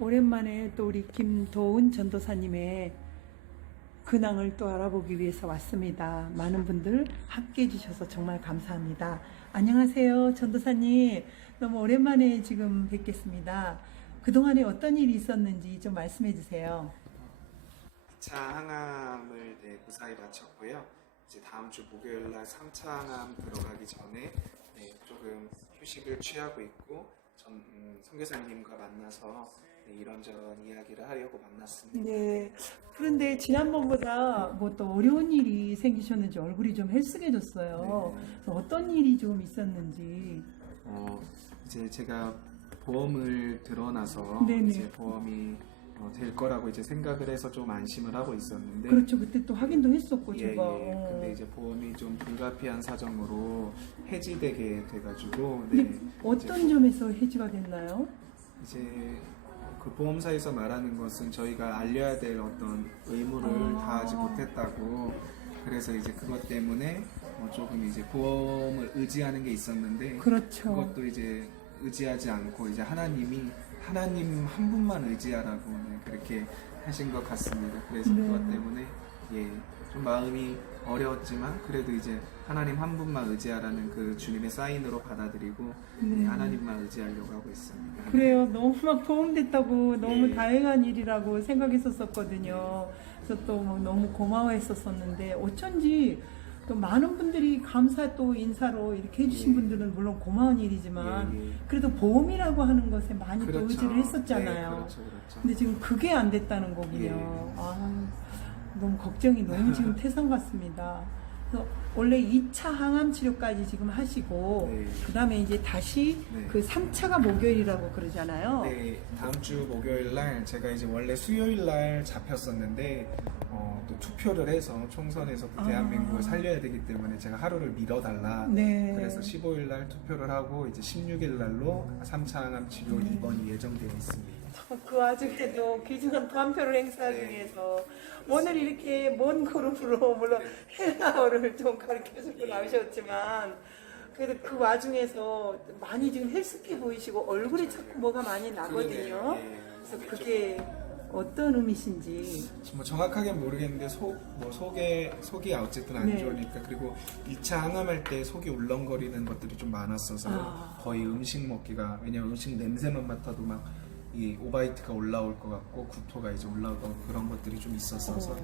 오랜만에 또 우리 김도은 전도사님의 근황을 또 알아보기 위해서 왔습니다. 많은 분들 함께 해주셔서 정말 감사합니다. 안녕하세요, 전도사님. 너무 오랜만에 지금 뵙겠습니다. 그동안에 어떤 일이 있었는지 좀 말씀해 주세요. 2차 항암을 무사히 마쳤고요. 이제 다음 주 목요일 날 3차 항암 들어가기 전에 조금 휴식을 취하고 있고 선교사님과 만나서 이런저런 이야기를 하려고 만났습니다. 네. 그런데 지난번보다 뭐 또 어려운 일이 생기셨는지 얼굴이 좀 헬쓱해졌어요. 네. 그래서 어떤 일이 좀 있었는지. 이제 제가 보험을 들어놔서 네네. 이제 보험이 될 거라고 이제 생각을 해서 좀 안심을 하고 있었는데, 그렇죠. 그때 또 확인도 했었고 예, 제가. 근데 이제 보험이 좀 불가피한 사정으로 해지되게 돼가지고, 근데 어떤 점에서 해지가 됐나요? 이제 그 보험사에서 말하는 것은 저희가 알려야 될 어떤 의무를 다하지 못했다고, 그래서 이제 그것 때문에 조금 이제 보험을 의지하는 게 있었는데, 그렇죠. 그것도 이제 의지하지 않고 이제 하나님 한 분만 의지하라고 그렇게 하신 것 같습니다. 그래서 네. 그것 때문에 좀 마음이 어려웠지만 그래도 이제 하나님 한 분만 의지하라는 그 주님의 사인으로 받아들이고 하나님만 의지하려고 하고 있습니다. 그래요. 너무 막 보험됐다고 너무 예. 다행한 일이라고 생각했었거든요. 그래서 또 너무 고마워했었는데 어쩐지 또 많은 분들이 감사 또 인사로 이렇게 해주신 예. 분들은 물론 고마운 일이지만 예. 그래도 보험이라고 하는 것에 많이 또 그렇죠. 의지를 했었잖아요. 네, 그렇죠. 근데 지금 그게 안 됐다는 거군요. 예. 아, 너무 걱정이 너무 지금 태산 같습니다. 그래서 원래 2차 항암 치료까지 지금 하시고 네. 그 다음에 이제 다시 네. 그 3차가 목요일이라고 그러잖아요. 네, 다음 주 목요일 날 제가 이제 원래 수요일 날 잡혔었는데 또 투표를 해서 총선에서 대한민국을 살려야 되기 때문에 제가 하루를 미뤄달라. 네. 그래서 15일 날 투표를 하고 이제 16일 날로 3차 항암 치료 입원이 예정되어 있습니다. 그 와중에도 귀중한 투표를 행사하기 네. 위해서 오늘 이렇게 먼 걸음으로 물론 헬라어를 좀 가르쳐주고 나오셨지만 그래도 그 와중에서 많이 지금 헬스케 보이시고 얼굴이 자꾸 뭐가 많이 나거든요. 네. 그래서 그게 어떤 의미신지. 뭐 정확하게 모르겠는데 속이 어쨌든 안 네. 좋으니까. 그리고 2차 항암할 때 속이 울렁거리는 것들이 좀 많았어서 거의 음식 먹기가, 왜냐면 음식 냄새만 맡아도 막 이 오바이트가 올라올 것 같고 구토가 이제 올라오고 그런 것들이 좀 있었어서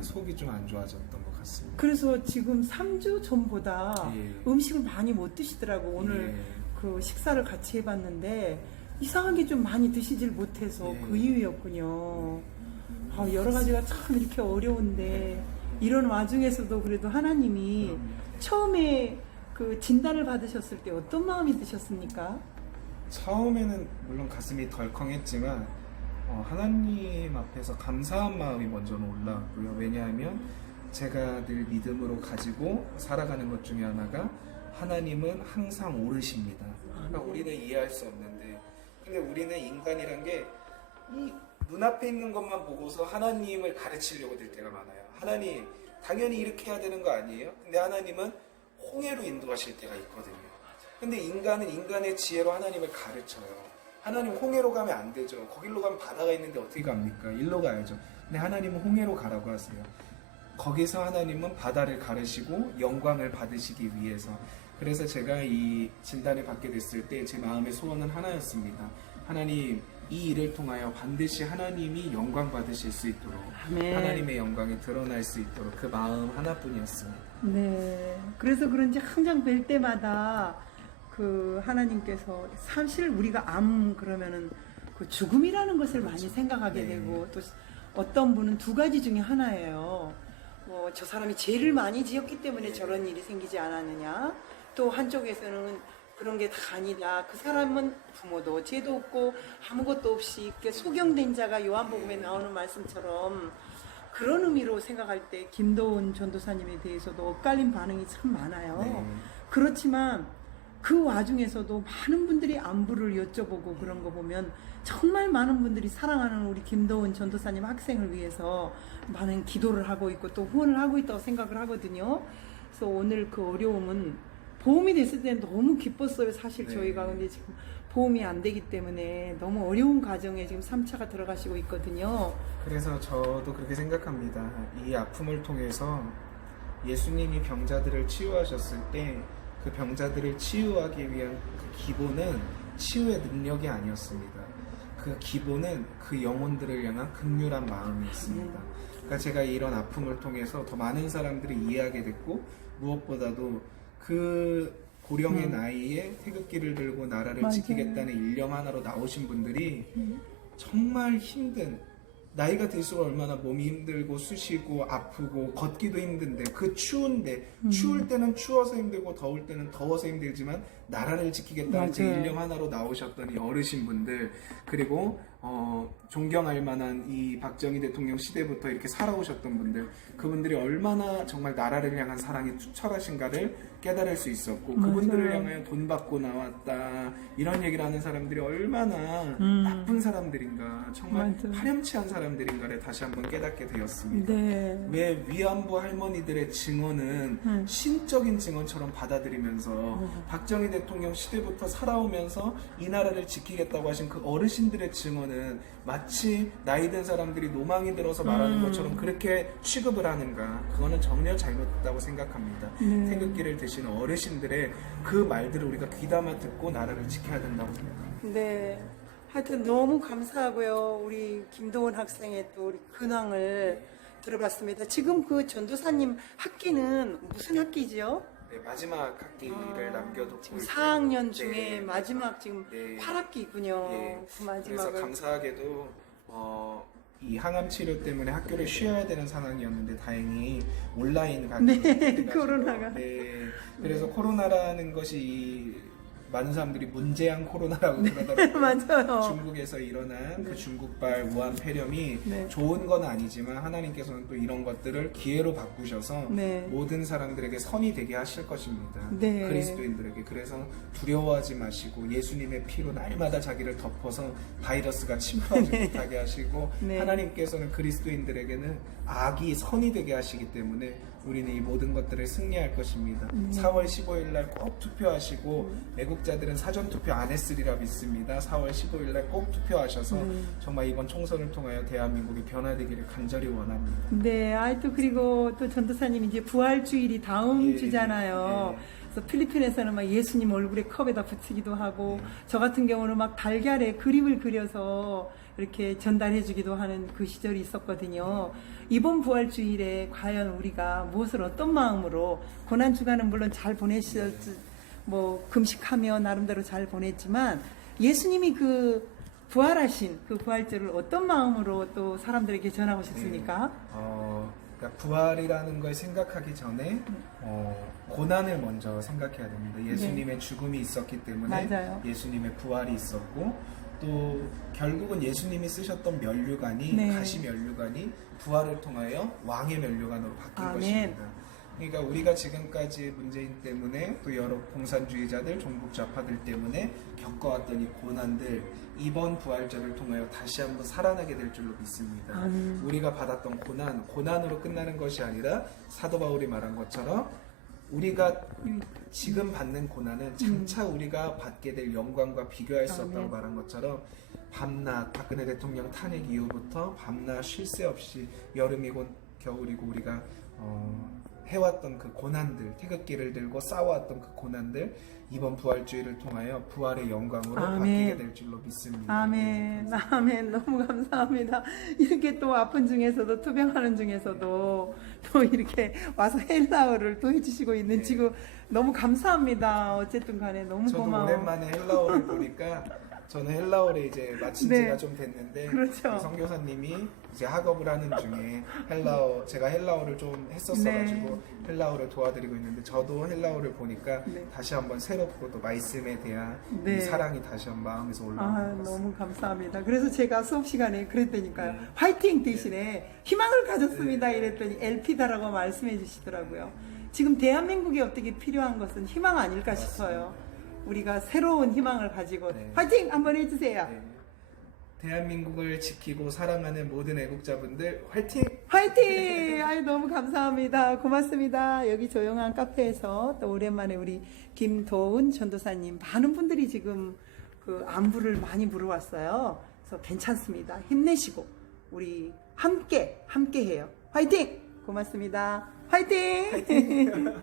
속이 좀 안 좋아졌던 것 같습니다. 그래서 지금 3주 전보다 예. 음식을 많이 못 드시더라고. 오늘 예. 그 식사를 같이 해봤는데 이상하게 좀 많이 드시질 못해서 예. 그 이유였군요. 여러 가지가 참 이렇게 어려운데 이런 와중에서도 그래도 하나님이 처음에 그 진단을 받으셨을 때 어떤 마음이 드셨습니까? 처음에는 물론 가슴이 덜컹했지만 하나님 앞에서 감사한 마음이 먼저는 올라왔고요. 왜냐하면 제가 늘 믿음으로 가지고 살아가는 것 중에 하나가 하나님은 항상 옳으십니다. 그러니까 우리는 이해할 수 없는데, 근데 우리는 인간이란 게 이 눈앞에 있는 것만 보고서 하나님을 가르치려고 들 때가 많아요. 하나님 당연히 이렇게 해야 되는 거 아니에요? 근데 하나님은 홍해로 인도하실 때가 있거든요. 근데 인간은 인간의 지혜로 하나님을 가르쳐요. 하나님 홍해로 가면 안 되죠. 거길로 가면 바다가 있는데 어떻게 갑니까? 일로 가야죠. 근데 하나님은 홍해로 가라고 하세요. 거기서 하나님은 바다를 가르시고 영광을 받으시기 위해서. 그래서 제가 이 진단을 받게 됐을 때 제 마음의 소원은 하나였습니다. 하나님, 이 일을 통하여 반드시 하나님이 영광 받으실 수 있도록, 아멘. 하나님의 영광이 드러날 수 있도록 그 마음 하나뿐이었습니다. 네. 그래서 그런지 항상 뵐 때마다 그 하나님께서 사실 우리가 암 그러면은 그 죽음이라는 것을 많이 생각하게 네. 되고 또 어떤 분은 두 가지 중에 하나예요. 저 사람이 죄를 많이 지었기 때문에 저런 일이 생기지 않았느냐. 또 한쪽에서는 그런 게 다 아니다. 그 사람은 부모도 죄도 없고 아무것도 없이 이렇게 소경된 자가 요한복음에 나오는 말씀처럼 그런 의미로 생각할 때 김도은 전도사님에 대해서도 엇갈린 반응이 참 많아요. 네. 그렇지만 그 와중에서도 많은 분들이 안부를 여쭤보고 그런 거 보면 정말 많은 분들이 사랑하는 우리 김도은 전도사님 학생을 위해서 많은 기도를 하고 있고 또 후원을 하고 있다고 생각을 하거든요. 그래서 오늘 그 어려움은 보험이 됐을 때는 너무 기뻤어요. 사실 네. 저희가. 근데 지금 도움이 안 되기 때문에 너무 어려운 과정에 지금 3차가 들어가시고 있거든요. 그래서 저도 그렇게 생각합니다. 이 아픔을 통해서 예수님이 병자들을 치유하셨을 때 그 병자들을 치유하기 위한 그 기본은 치유의 능력이 아니었습니다. 그 기본은 그 영혼들을 향한 긍휼한 마음이었습니다. 그러니까 제가 이런 아픔을 통해서 더 많은 사람들이 이해하게 됐고, 무엇보다도 그 고령의 나이에 태극기를 들고 나라를 맞아요. 지키겠다는 일념 하나로 나오신 분들이 정말 힘든, 나이가 들수록 얼마나 몸이 힘들고 쑤시고 아프고 걷기도 힘든데, 그 추운데 추울 때는 추워서 힘들고 더울 때는 더워서 힘들지만 나라를 지키겠다는 그 맞아요. 일념 하나로 나오셨던 이 어르신분들, 그리고 존경할 만한 이 박정희 대통령 시대부터 이렇게 살아오셨던 분들, 그분들이 얼마나 정말 나라를 향한 사랑이 투철하신가를 깨달을 수 있었고, 그분들을 향하여 돈 받고 나왔다 이런 얘기를 하는 사람들이 얼마나 나쁜 사람들인가, 정말 맞아요. 파렴치한 사람들인가를 다시 한번 깨닫게 되었습니다. 네. 왜 위안부 할머니들의 증언은 신적인 증언처럼 받아들이면서 박정희 대통령 시대부터 살아오면서 이 나라를 지키겠다고 하신 그 어르신들의 증언은 마치 나이 든 사람들이 노망이 들어서 말하는 것처럼 그렇게 취급을 하는가? 그거는 전혀 잘못됐다고 생각합니다. 태극기를 드신 어르신들의 그 말들을 우리가 귀담아 듣고 나라를 지켜야 된다고 생각합니다. 네. 하여튼 너무 감사하고요. 우리 김도원 학생의 또 우리 근황을 들어봤습니다. 지금 그 전도사님 학기는 무슨 학기죠? 네, 마지막 학기를 남겨뒀고 지금 있고요. 4학년 중에 네. 마지막 지금 네. 8학기군요. 예. 그 그래서 마지막을. 감사하게도 이 항암 치료 때문에 학교를 쉬어야 되는 상황이었는데 다행히 온라인 강의 네, 코로나가. 네, 그래서 코로나라는 것이 많은 사람들이 문제한 코로나라고 그러더라고요. 맞아요. 중국에서 일어난 그 중국발 우한 폐렴이 네. 좋은 건 아니지만 하나님께서는 또 이런 것들을 기회로 바꾸셔서 네. 모든 사람들에게 선이 되게 하실 것입니다. 네. 그리스도인들에게. 그래서 두려워하지 마시고 예수님의 피로 날마다 자기를 덮어서 바이러스가 침투하지 못하게 하시고 네. 하나님께서는 그리스도인들에게는 악이 선이 되게 하시기 때문에 우리는 이 모든 것들을 승리할 것입니다. 4월 15일 날 꼭 투표하시고 애국자들은 사전 투표 안 했으리라 믿습니다. 4월 15일 날 꼭 투표하셔서 정말 이번 총선을 통하여 대한민국이 변화되기를 간절히 원합니다. 네, 또 그리고 또 전도사님 이제 부활주일이 다음 예, 주잖아요. 예. 그래서 필리핀에서는 막 예수님 얼굴에 컵에다 붙이기도 하고, 저 같은 경우는 막 달걀에 그림을 그려서 이렇게 전달해주기도 하는 그 시절이 있었거든요. 이번 부활주일에 과연 우리가 무엇을 어떤 마음으로, 고난 주간은 물론 잘 보내셨지, 뭐 금식하며 나름대로 잘 보냈지만 예수님이 그 부활하신 그 부활절을 어떤 마음으로 또 사람들에게 전하고 싶습니까? 그러니까 부활이라는 걸 생각하기 전에 고난을 먼저 생각해야 됩니다. 예수님의 죽음이 있었기 때문에 맞아요. 예수님의 부활이 있었고, 또 결국은 예수님이 쓰셨던 면류관이 네. 가시 면류관이 부활을 통하여 왕의 면류관으로 바뀐 아멘. 것입니다. 그러니까 우리가 지금까지 문재인 때문에 또 여러 공산주의자들, 종북 좌파들 때문에 겪어왔던 이 고난들, 이번 부활절을 통하여 다시 한번 살아나게 될 줄로 믿습니다. 우리가 받았던 고난으로 끝나는 것이 아니라 사도 바울이 말한 것처럼 우리가 지금 받는 고난은 장차 우리가 받게 될 영광과 비교할 수 없다고 말한 것처럼 밤낮, 박근혜 대통령 탄핵 이후부터 밤낮 쉴 새 없이 여름이고 겨울이고 우리가 해왔던 그 고난들, 태극기를 들고 싸워왔던 그 고난들, 이번 부활주의를 통하여 부활의 영광으로 아멘. 바뀌게 될 줄로 믿습니다. 아멘, 아멘. 너무 감사합니다. 이렇게 또 아픈 중에서도, 투병하는 중에서도 또 이렇게 와서 헬라어를 또 해주시고 있는 지금 너무 감사합니다. 어쨌든 간에 너무 저도 고마워. 오랜만에 헬라어를 보니까 저는 헬라어를 이제 마친 네. 지가 좀 됐는데 그렇죠. 우리 선교사님이 이제 학업을 하는 중에 제가 헬라어를 좀 했었어가지고 헬라어를 도와드리고 있는데, 저도 헬라어를 보니까 다시 한번 새롭고 또 말씀에 대한 이 사랑이 다시 한번 마음에서 올라오는 것 같습니다. 너무 감사합니다. 그래서 제가 수업 시간에 그랬더니까요. 화이팅 대신에 희망을 가졌습니다. 이랬더니 LP다라고 말씀해 주시더라고요. 지금 대한민국에 어떻게 필요한 것은 희망 아닐까 싶어요. 우리가 새로운 희망을 가지고 화이팅 한번 해주세요. 네. 대한민국을 지키고 사랑하는 모든 애국자분들 화이팅! 화이팅! 아유, 너무 감사합니다. 고맙습니다. 여기 조용한 카페에서 또 오랜만에 우리 김도훈 전도사님, 많은 분들이 지금 그 안부를 많이 물어왔어요. 그래서 괜찮습니다. 힘내시고 우리 함께 해요. 화이팅! 고맙습니다. 화이팅!